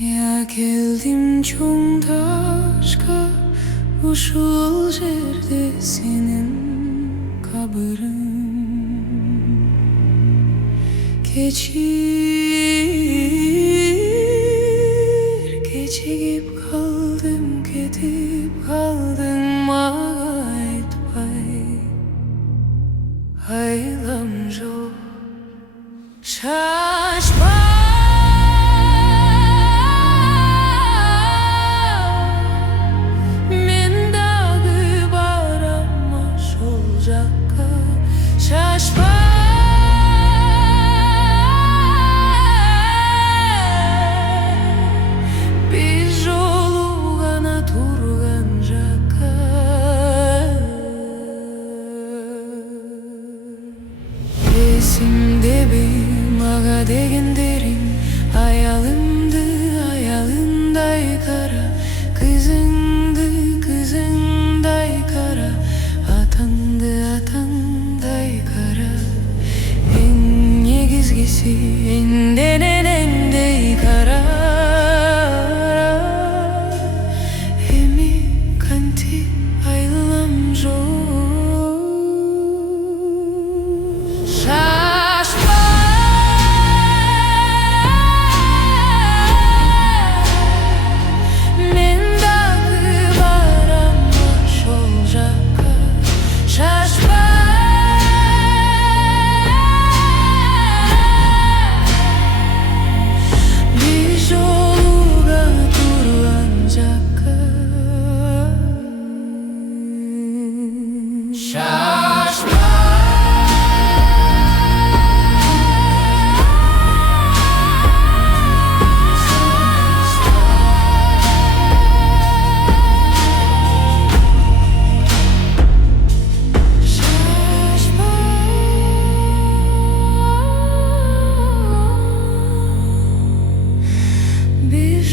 Ya geldim çoğundaşka, uşul jerde senin kabırın. Kechigip kaldım, ketip kaldım mağa etpay. Aylam жоқ шашпа. Мен дағы барама сол жаққа, шашпа. Біз жолығана тұрған жаққа. Есімде бе маға дегендерің, аялымды аялындай қара, күзіңді күзіңдай қара, атаңды атаңдай қара. Ең негізгісі ендененеңдей қара. Эми кантип айлам жоқ. Шашпа. Мен дағы барама сол жаққа, шашпа. Біз жолыға тұрған жаққа. Шашпа. Biz